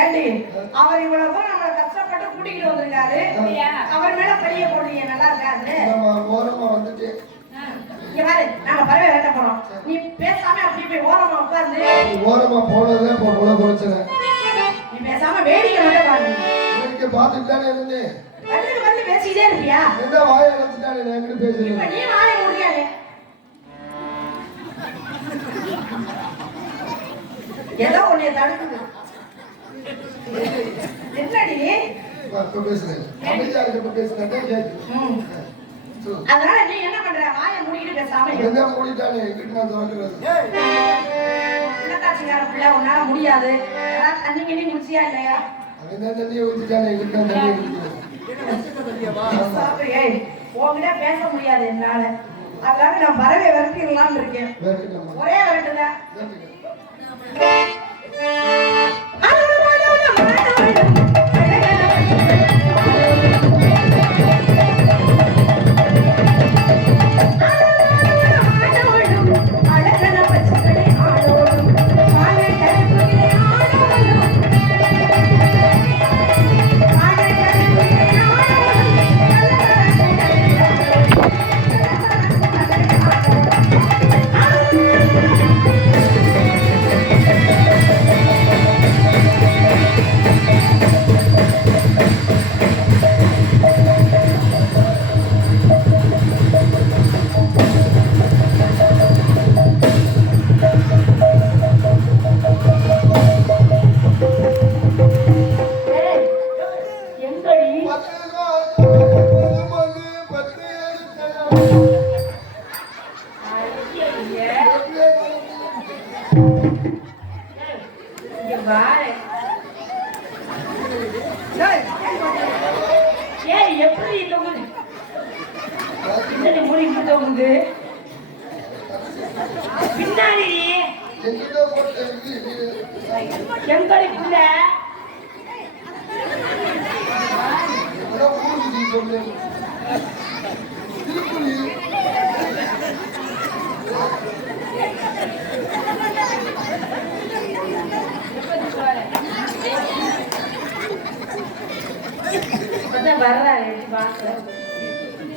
ஏண்டி அவர் இவ்வளவு தூரம் நம்மளை கஷ்டப்பட்டு கூட்டிகிட்டு வந்திருக்காரு, அவர் மேல பழிய போடுறீங்க. நல்லா இருக்காது. ஓரமா வந்துட்டு இங்க பாரு, நாங்க பறவை வேட்ட போறோம். நீ பேசாம அப்படியே போய் ஓரமா உட்கார்ந்து. ஓரமா போனதே இப்போ உலக பிரச்சனை. நீ பேசாம வேடிக்கை மட்டும் பாரு. வேடிக்கை பார்த்துட்டு தானே இருந்தேன். வந்து பேசிக்கிட்டே இருப்பியா? என்ன வாயை அடைச்சிட்டானே, நான் எங்கிட்ட பேசுறேன். இப்ப நீ வாயை முடியாது. ஏதோ உன்னை தடுக்குது. என்னடி இப்ப பேசுறேன், அமைதியா இருக்க பேசுறேன் கேட்கு. அதனால நீ என்ன பண்ற? வாயை மூடிட்டு பேசாம என்ன மூடிட்டானே, எங்கிட்ட நான் திறக்கிறது. என்னக்காச்சிக்கார பிள்ளை, உன்னால முடியாது. ஏதாவது தண்ணி கிண்ணி குடிச்சியா இல்லையா? அவன் தண்ணியை ஊற்றிட்டானே, எங்கிட்ட தண்ணியை குடிக்கிறேன். உங்ககிட்ட பேச முடியாது என்னால. அதனால நான் பறவை விரட்டிடலாம்னு இருக்கேன். ஒரே விரட்டுதான். பின்னாடி எங்களுக்குள்ள வர்றாரு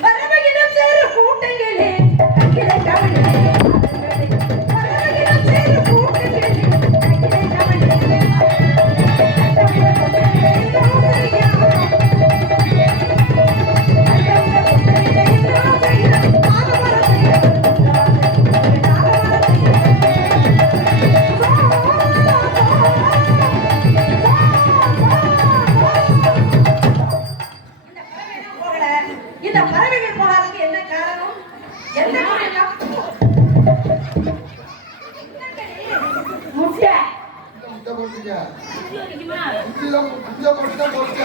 பறவையிடம் சேர கூட்டங்களே இந்த பறவைகள் போகாததுக்கு என்ன காரணம்? என்ன முட்டை முட்டை போட்டுக்க.